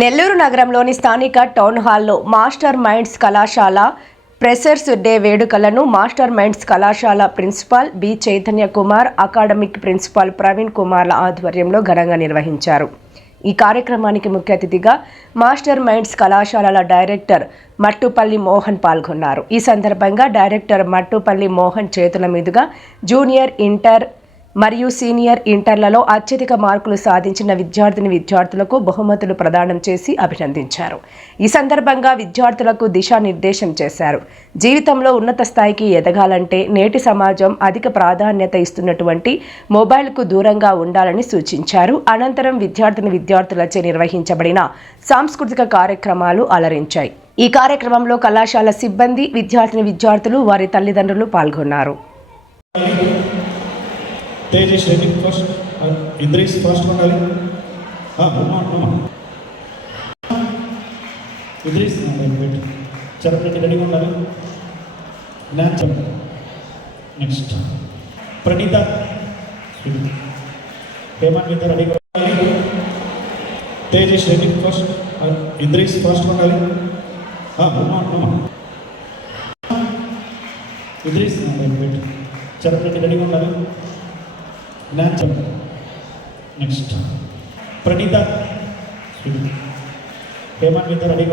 నెల్లూరు నగరంలోని స్థానిక టౌన్ హాల్లో మాస్టర్ మైండ్స్ కళాశాల ఫ్రెషర్స్ డే వేడుకలను మాస్టర్ మైండ్స్ కళాశాల principal B Chaitanya Kumar, academic principal Praveen కుమార్ల ఆధ్వర్యంలో ఘనంగా నిర్వహించారు. ఈ కార్యక్రమానికి ముఖ్య అతిథిగా మాస్టర్ మైండ్స్ కళాశాలల డైరెక్టర్ మట్టుపల్లి మోహన్ పాల్గొన్నారు. ఈ సందర్భంగా డైరెక్టర్ మట్టుపల్లి మోహన్ చేతుల మీదుగా జూనియర్, ఇంటర్ మరియు సీనియర్ ఇంటర్లలో అత్యధిక మార్కులు సాధించిన విద్యార్థులకు బహుమతులు ప్రదానం చేసి అభినందించారు. ఈ సందర్భంగా విద్యార్థులకు దిశానిర్దేశం చేశారు. జీవితంలో ఉన్నత స్థాయికి ఎదగాలంటే నేటి సమాజం అధిక ప్రాధాన్యత ఇస్తున్నటువంటి మొబైల్కు దూరంగా ఉండాలని సూచించారు. అనంతరం విద్యార్థులచే నిర్వహించబడిన సాంస్కృతిక కార్యక్రమాలు అలరించాయి. ఈ కార్యక్రమంలో కళాశాల సిబ్బంది, విద్యార్థులు, వారి తల్లిదండ్రులు పాల్గొన్నారు. Tej is ready first. Idris first one ali. No. Idris wait. Chapter ready one ali. Next. Pranita. Payment with ready. Tej is ready first. Idris first one ali. No. Idris wait. Chapter ready one ali. Next. Pranita. Payment with ready.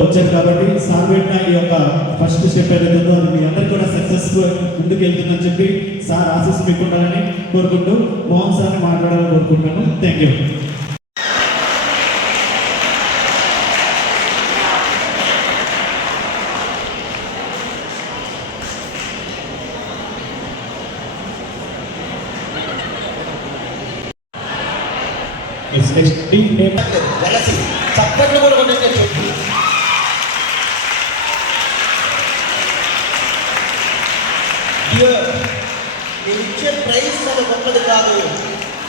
వచ్చారు కాబట్టి sir పెట్టిన ఈ యొక్క first step ఏదైతుందో అది మీ అందరికీ కూడా successful ముందుకు వెళ్తుందని చెప్పి సార్ ఆశీస్సు పెట్టుకుంటారని కోరుకుంటూ మోహన్ సార్ని మాట్లాడాలని కోరుకుంటున్నాను. Thank you. చప్పట్లు కూడా కొట్టే నేను ఇచ్చే ప్రైజ్ చాలా గొప్పది కాదు.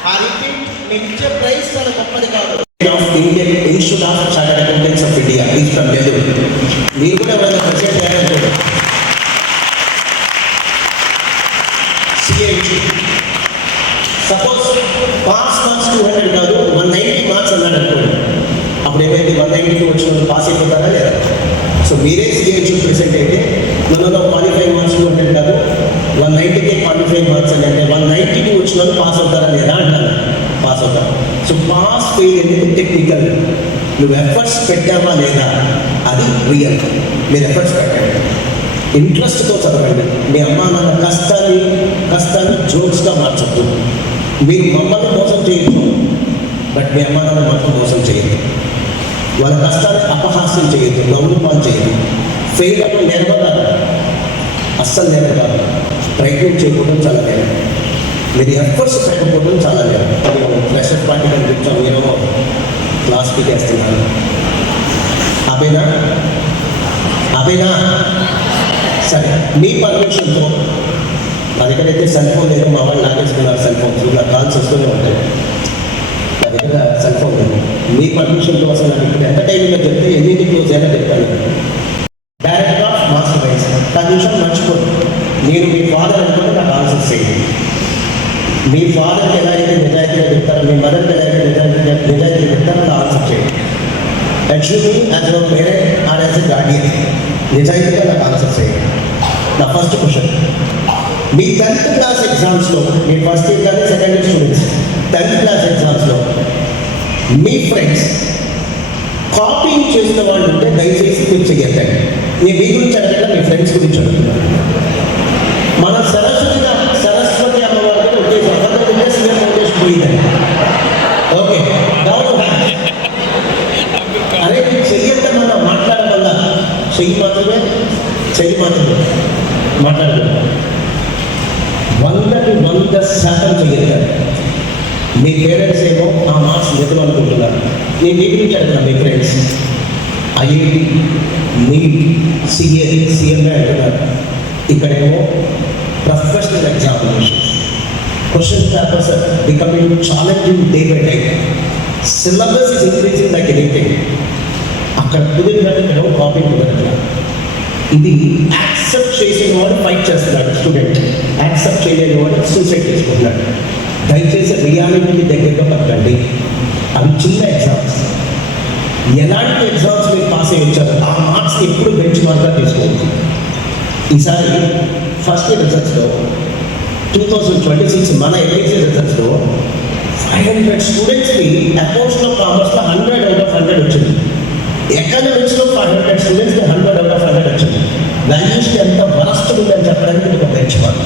ఆ రిపీట్, నేను ఇచ్చే ప్రైజ్ చాలా గొప్పది కాదు. Indian Institute of Chartered Accountants of India is from Nellore. మీరు కూడా ఎవరైనా ప్రెసిడెంట్ చేయాలనుకోండి. సిఐటి సపోజ్ పాస్ మార్క్స్ 200 కాదు 190 మార్క్స్ అన్నాడు అనుకోండి. అప్పుడు ఏమైంది? 190 వచ్చిన వాళ్ళు పాస్ అయిపోతారా లేదా? సో మీరే సిఐటి ప్రెసెంట్ అయితే మనలో క్వాలిఫైయింగ్ మార్క్స్ 200 కాదు 190కే క్వాలిఫైయింగ్ మార్క్స్ అని అంటే 192 వచ్చిన వాళ్ళు పాస్ అవుతారా లేదా అంటారు. పాస్ అవుతారు. సో పాస్ ఫెయిల్ అనేది టెక్నికల్. నువ్వు ఎఫర్ట్స్ పెట్టావా లేదా అది రియల్. మీరు ఎఫర్ట్స్ పెట్టండి, ఇంట్రెస్ట్తో చదవండి. మీ అమ్మ నాన్న కష్టాన్ని జోక్స్గా మార్చద్దు. మీరు మమ్మల్ని మోసం చేయొచ్చు, బట్ మీ అమ్మ నాన్న మాత్రం మోసం చేయదు. వాళ్ళ కష్టాన్ని అపహాస్యం చేయొద్దు, నవ్వులు పాలు చేయదు. ఫెయిల్ అవ్వడం నేర్వదారు, అస్సలు నేర్వదారు. ప్రయత్నం చేయకపోవడం చాలా నేరం. మీరు ఎఫర్ట్స్ పెట్టకపోవడం చాలా నేరం. ఫ్రెషర్ పార్టీ కనిపించాం, నేను క్లాస్కి చేస్తున్నాను. అవేనా సరే, మీ పర్మిషన్తో నా దగ్గర అయితే సెల్ ఫోన్ లేదు, మా వాళ్ళు లాగేసుకున్నారు సెల్ ఫోన్స్. ఇలా కాల్స్ వస్తూనే ఉంటాయి. నా దగ్గర సెల్ ఫోన్ లేదు. మీ పర్మిషన్తో అసలు నాకు ఇక్కడ ఎంత టైంలో చెప్తే ఎన్నింటి క్లోజ్ అయినా చెప్తాను. డైరెక్ట్ ఆఫ్ మాస్టర్ మైండ్స్ నా విషయం మర్చిపోదు. నేను మీ ఫాదర్ అనుకుంటే నాకు ఆన్సర్ చేయండి. మీ ఫాదర్కి ఎలా అయితే నిజాయితీగా చెప్తారో, మీ మదర్కి ఎలా అయితే నిజాయితీగా చెప్తారో అలా ఆన్సర్ చేయండి. Actually as a parent are as a Guardian నిజాయితీగా నాకు ఆన్సర్ చేయండి. నా ఫస్ట్ క్వశ్చన్, మీ 10th క్లాస్ ఎగ్జామ్స్లో, మీ ఫస్ట్ ఇయర్ కానీ second year students 10th class ఎగ్జామ్స్లో మీ ఫ్రెండ్స్ కాపీయింగ్ చేసిన వాళ్ళు ఉంటే దయచేసి మీరు చెయ్యద్దండి. మీ గురించి అడగట్లా, మీ ఫ్రెండ్స్ గురించి అడుగుతున్నారు. మన సరస్వతి అమ్మవారికి ఉద్దేశం సీఎం ఉద్దేశం పోయిందండి. ఓకే, అరే మీరు చెయ్యద్దని మనం మాట్లాడడం వల్ల చెయ్యి మాత్రమే మాట్లాడగలం. 100కి 100% చెయ్యగలరు. మీ పేరెంట్స్ ఏమో ఆ మార్క్స్ నిజం అనుకుంటున్నారు. నేను మీ గురించి అడుగుతున్నా, మీ ఫ్రెండ్స్ ఐఐటి, నీట్, సిఎంఏ అంటున్నారు. ఇక్కడేమో professional examinations, question papers becoming challenging day by day. Syllabus is increasing like anything. అక్కడ కుదిరినట్టు కాపీ కుదరట్లా. ఇది యాక్సెప్ట్ చేసిన వాడు ఫైట్ చేస్తున్నాడు స్టూడెంట్, యాక్సెప్ట్ చేయలేని వాడు సూసైడ్ చేసుకుంటున్నాడు. దయచేసి రియాలిటీకి దగ్గరగా పట్టండి. అవి చిన్న ఎగ్జామ్స్. ఎలాంటి ఎగ్జామ్స్ మీరు పాస్ అయ్యి వచ్చారు ఆ మార్క్స్ ఎప్పుడు బెంచ్ మార్క్గా తీసుకోవచ్చు. ఈసారి ఫస్ట్ ఇయర్ రిజల్ట్స్లో 2026 మన ఎంపీసీ రిజల్ట్స్లో 500 స్టూడెంట్స్కి అకౌంట్స్లో కామర్స్లో 100/100 వచ్చింది. ఎకనామిక్స్లో 500 స్టూడెంట్స్కి 100/100 వచ్చింది. వాల్యూస్కి ఎంత వరస్ట్ ఉందని చెప్పడానికి మీకు బెంచ్ మార్క్.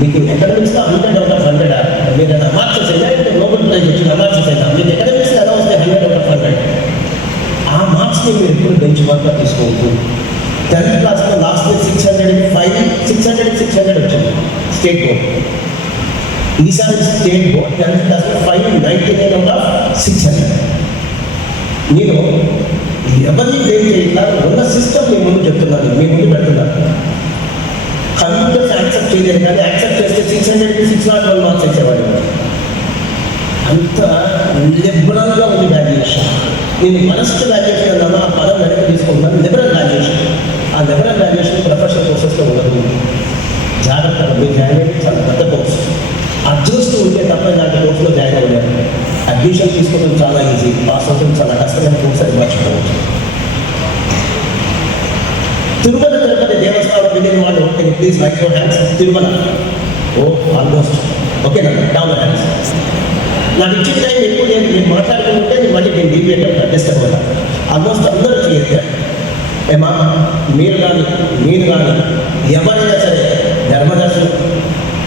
మీకు ఎకనామిక్స్లో 100/100 మీరు అది అమార్క్సెస్ అయినా ఇంకా నోబెల్ ప్రైజ్ వచ్చింది అమార్క్సెస్ అయినా మీకు ఎకనామిక్స్లో ఎలా వస్తే 100/100 ఆ మార్క్స్ని మీరు ఎప్పుడు బెంచ్ మార్క్గా తీసుకోవచ్చు. 10th క్లాస్లో లాస్ట్ ఇయర్ 600 వచ్చింది స్టేట్ బోర్డ్. ఈసారి స్టేట్ బోర్డ్ 10th క్లాస్లో 599/600. నేను ఎవరిని బ్లేమ్ చేయట్లా, ఉన్న సిస్టమ్ మీ ముందు చెప్తున్నాను, మీ ముందు పెడుతున్నాను. కంప్యూటర్స్ యాక్సెప్ట్ చేయలేదు కానీ యాక్సెప్ట్ చేస్తే 600కి 601 మార్క్స్ ఇచ్చేవాడు. అంత లిబరల్గా ఉంది వాల్యుయేషన్. నేను మనస్సు వాల్యుయేషన్ అన్నాను, ఆ పదం వెనక్కి తీసుకుంటున్నాను. Liberal valuation. ఆ లిబరల్ వాల్యుయేషన్ ప్రొఫెషనల్ కోర్సెస్లో ఉండదు. జాగ్రత్తగా మీరు జాయిన్ అయ్యి చాలా పెద్ద కోర్స్ అడ్జస్ట్ ఉంటే తప్ప ఇలాంటి కోర్సులో జాయిన్ అవ్వలేదు. అడ్మిషన్ తీసుకోవడం చాలా ఈజీ, పాస్ అవడం చాలా కష్టమైన కోర్స్ అని మర్చిపోవచ్చు. తిరుమల తిరుపతి దేవస్థానం వెళ్ళిన వాళ్ళు please right your hands. Tirumala almost ఓకేనా, డౌన్ హ్యాండ్స్. నాకు ఇచ్చిన టైం ఎక్కువ నేను మాట్లాడుకుంటే మళ్ళీ నేను డీపీఎట్ డిస్టర్బ్ అవుతా. ఆల్మోస్ట్ అందరూ క్లియర్. ఏమా మీరు కానీ ఎవరైనా సరే ధర్మదర్శనం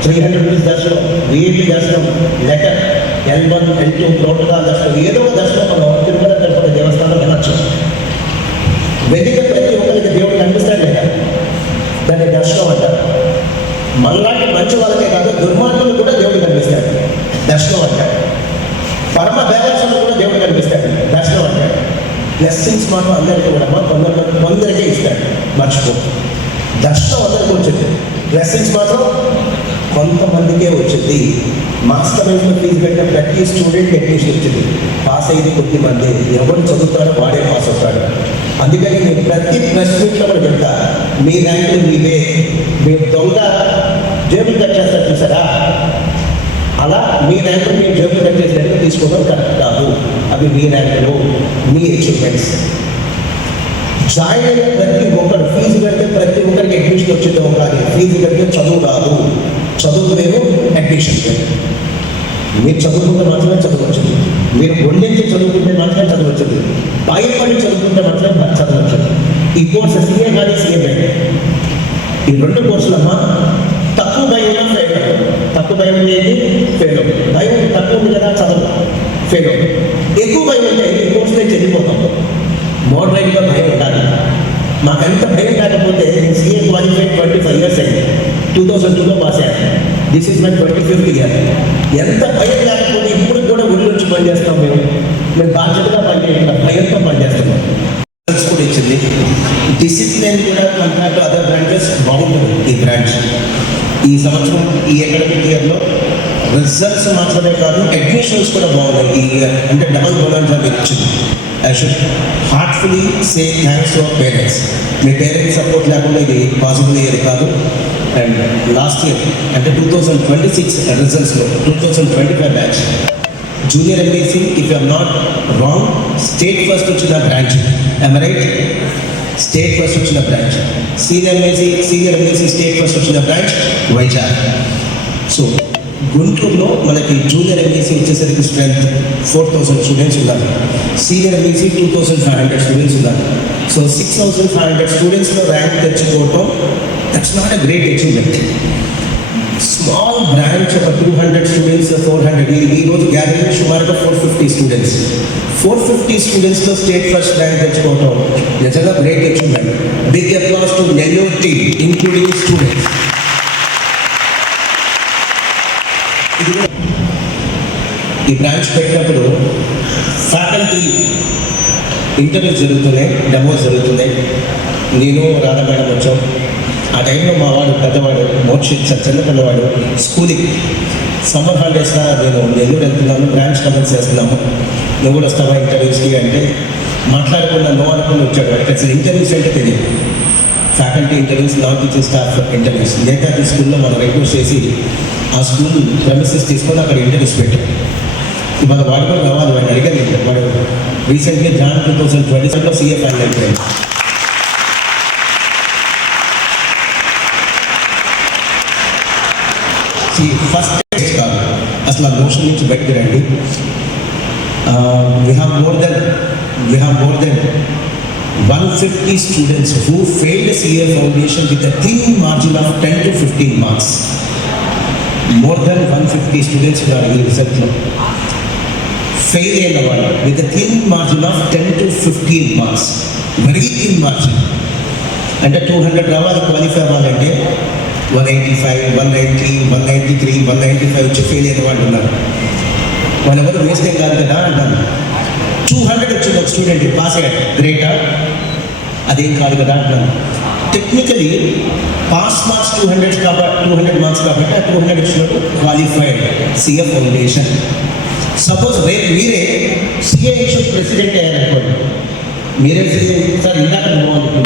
300 రూపీస్ దర్శనం, విఐపి దర్శనం, లెటర్ L1 L2 ప్రోటోకాల్ దర్శనం, ఏదో ఒక దర్శనం మనం తిరుమల తిరుపతి దేవస్థానం వెళ్ళచ్చు. వెళ్ళిన ప్రతి ఒక్కరికి దేవుడు కనిపిస్తాడు లేదా, దాన్ని దర్శనం అంటారు. మనలాంటి మంచి వాళ్ళకే కాదు దుర్మార్గులు కూడా దేవుడు కనిపిస్తాడు, దర్శనం అంటాడు. పరమ దేవస్థానం కూడా దేవుడు కనిపిస్తాడు, దర్శనం అంటాడు. బ్లెస్సింగ్స్ మాత్రం అందరికీ కూడా కొందరికే ఇస్తాడు, మర్చిపో. దర్శనం అందరికీ వచ్చింది, బ్లెస్సింగ్స్ మాత్రం కొంతమందికే వచ్చింది. మాస్టర్స్లో ఫీజు పెట్టిన ప్రతి స్టూడెంట్ అడ్మిషన్ వచ్చింది. పాస్ అయ్యింది కొద్ది మంది, ఎవరు చదువుతాడో వాడే పాస్ అవుతాడు. అందుకని నేను ప్రతి ప్రెస్ మీట్లో కూడా చెప్తా, మీ ర్యాంకులు మీవే. మీరు దొంగ జేబులు కట్ చేస్తారు చూసారా, అలా మీ ర్యాంకులు మీరు జేబులు కట్ చేసినట్టుగా తీసుకోవడం కరెక్ట్ కాదు. అవి మీ ర్యాంకులు, మీ అచీవ్మెంట్స్. జాయిన్ అయిన ప్రతి ఒక్కరు ఫీజు కడితే ప్రతి ఒక్కరికి అడ్మిషన్ వచ్చేది ఉండాలి. ఫీజు కడితే చదువు కాదు, చదువు వేరు, అడ్మిషన్ వేరు. మీరు చదువుకుంటే మాత్రమే చదువు వచ్చింది, మీరు ఒండించి చదువుకుంటే మాత్రమే చదువు వచ్చింది, భయపడి చదువుకుంటే మాత్రమే చదువు వచ్చింది. ఈ కోర్సు సీఏ కానీ సీఏ బయట ఈ 2 కోర్సులమ్మా తక్కువ భయం ఫెయిల్ అవ్వదు. తక్కువ భయం అనేది ఫెయిల్ అవ్వదు. భయం తక్కువ ఉంది కదా చదువు ఫెయిల్ అవ్వదు. ఎక్కువ భయం ఉంటే ఈ కోర్సులో చెడిపోతాం. మోడరేట్గా భయం ఉండాలి. మాకంత భయం లేకపోతే నేను సీఏ క్వాలిఫైడ్ 25 years అయింది. 2002లో పాస్ అయ్యాను. This is my 25th year. ఎంత భయం లేకపోతే ఇప్పుడు కూడా ఒళ్ళు వచ్చి పనిచేస్తాం. మేము బాధ్యతగా పనిచేయకుండా భయంతో పనిచేస్తున్నాం. రిజల్ట్స్ కూడా ఇచ్చింది. డిసిప్లిన్ కూడా కంపేర్ టు అదర్ బ్రాంచెస్ బాగుంటుంది ఈ బ్రాంచ్. ఈ సంవత్సరం ఈ అకాడమిక్ ఇయర్లో రిజల్ట్స్ మాత్రమే కాదు అడ్మిషన్స్ కూడా బాగున్నాయి ఈ ఇయర్. అంటే డబల్ బోనస్ వచ్చింది. I should heartfully say thanks to our parents. Me parents support లేకుండా ఇది పాసిబుల్ అయ్యేది కాదు. అండ్ లాస్ట్ ఇయర్ అంటే 2026 రిజల్ట్స్లో 2025 batch junior MBC if you are not wrong state first వచ్చిన branch. I'm right? State first వచ్చిన branch. Senior MBC state first వచ్చిన branch Vizag. So గుంటూరులో మనకి జూనియర్ ఎంబీసీ వచ్చేసరికి స్ట్రెంత్ 4000 స్టూడెంట్స్ ఉన్నారు. సీనియర్ ఎంబీసీ 2500 స్టూడెంట్స్ ఉన్నారు. సో 6500 స్టూడెంట్స్లో ర్యాంక్ తెచ్చుకోవటం that's not a great achievement. Small branch ఒక 200 స్టూడెంట్స్ 400 ఈ రోజు గ్యాదరింగ్ సుమారుగా 450 స్టూడెంట్స్. 450 స్టూడెంట్స్లో స్టేట్ ఫస్ట్ ర్యాంక్ తెచ్చుకోవటం నిజంగా great achievement. Big applause to Nellore team including students. ఈ బ్రాంచ్ పెట్టినప్పుడు ఫ్యాకల్టీ ఇంటర్వ్యూస్ జరుగుతున్నాయి, డెమోస్ జరుగుతున్నాయి. నేను రాధా మేడం వచ్చాం. ఆ టైంలో మా వాడు పెద్దవాడు మోక్షిత్ సార్ చిన్నపిల్లవాడు స్కూలింగ్ సమ్మర్ హాలిడేస్లో నేను నెల్లూరు వెళ్తున్నాను, బ్రాంచ్ కమెంట్స్ చేస్తున్నాము, నువ్వు కూడా వస్తావా ఇంటర్వ్యూస్కి అంటే మాట్లాడకుండా నో అనుకుని వచ్చాడు. అసలు ఇంటర్వ్యూస్ అంటే తెలియదు. Faculty interviews, non teaching staff interviews. Netaji స్కూల్లో మనం రిక్వెస్ట్ చేసి ఆ స్కూల్ ప్రెమిసెస్ తీసుకొని అక్కడ ఇంటర్వ్యూస్ పెట్టాం. ఇవాళ వాడు కూడా రావాలి, వాడిని అడిగాను. వాడు రీసెంట్లీ జాన్ 2020లో సీఏ ఫైనల్ అయిపోయింది. ఫస్ట్ కాదు అసలు ఆ మోషన్ నుంచి బయటకు రండి. we have more than 150 students who failed CA foundation with a thin margin of 10 to 15 marks. More than 150 students are in result lo fail అయిన వాళ్ళు with a thin margin of 10 to 15 marks. Very thin margin. అంటే 200 రావాలి qualify అవ్వాలంటే 185, 190, 193, 195 వచ్చి fail అయిన వాళ్ళు ఉన్నారు. వాళ్ళెవరు వేస్ట్ ఏం కాదు కదా అంటాను. 200 వచ్చింది ఒక స్టూడెంట్ పాస్ అయ్యాడు, గ్రేటా? అదేం కాదు కదా అంటున్నాను. టెక్నికలీ పాస్ మార్క్స్ 200 మార్క్స్ కాబట్టి ఆ 200 వచ్చినట్టు క్వాలిఫైడ్ సిఏ ఫౌండేషన్. సపోజ్ రేపు మీరే సిఏ ఇన్స్టిట్యూట్ ప్రెసిడెంట్ అయ్యారనుకోండి, మీరే సిఏ సార్ ఇందాక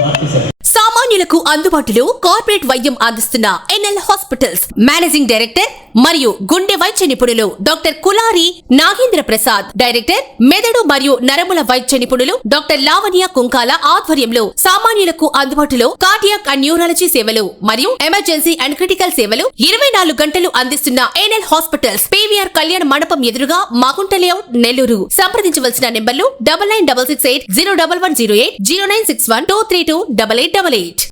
బాగుంది సార్. సామాన్యులకు అందుబాటులో కార్పొరేట్ వైద్యం అందిస్తున్న ఎన్ఎల్ హాస్పిటల్స్ మేనేజింగ్ డైరెక్టర్ మరియు గుండె వైద్య నిపుణులు డాక్టర్ కులారి నాగేంద్ర ప్రసాద్, డైరెక్టర్ మెదడు మరియు నరముల వైద్య నిపుణులు డాక్టర్ లావణ్య కుంకాల ఆధ్వర్యంలో సామాన్యులకు అందుబాటులో కార్డియాక్ అండ్ న్యూరాలజీ సేవలు మరియు ఎమర్జెన్సీ అండ్ క్రిటికల్ సేవలు 24 గంటలు అందిస్తున్న ఎన్ఎల్ హాస్పిటల్స్ పీవీఆర్ కళ్యాణ మండపం ఎదురుగా మాగుంట లేఅవుట్, నెల్లూరు. సంప్రదించవలసిన నెంబర్లు 9966801108, 0961232888.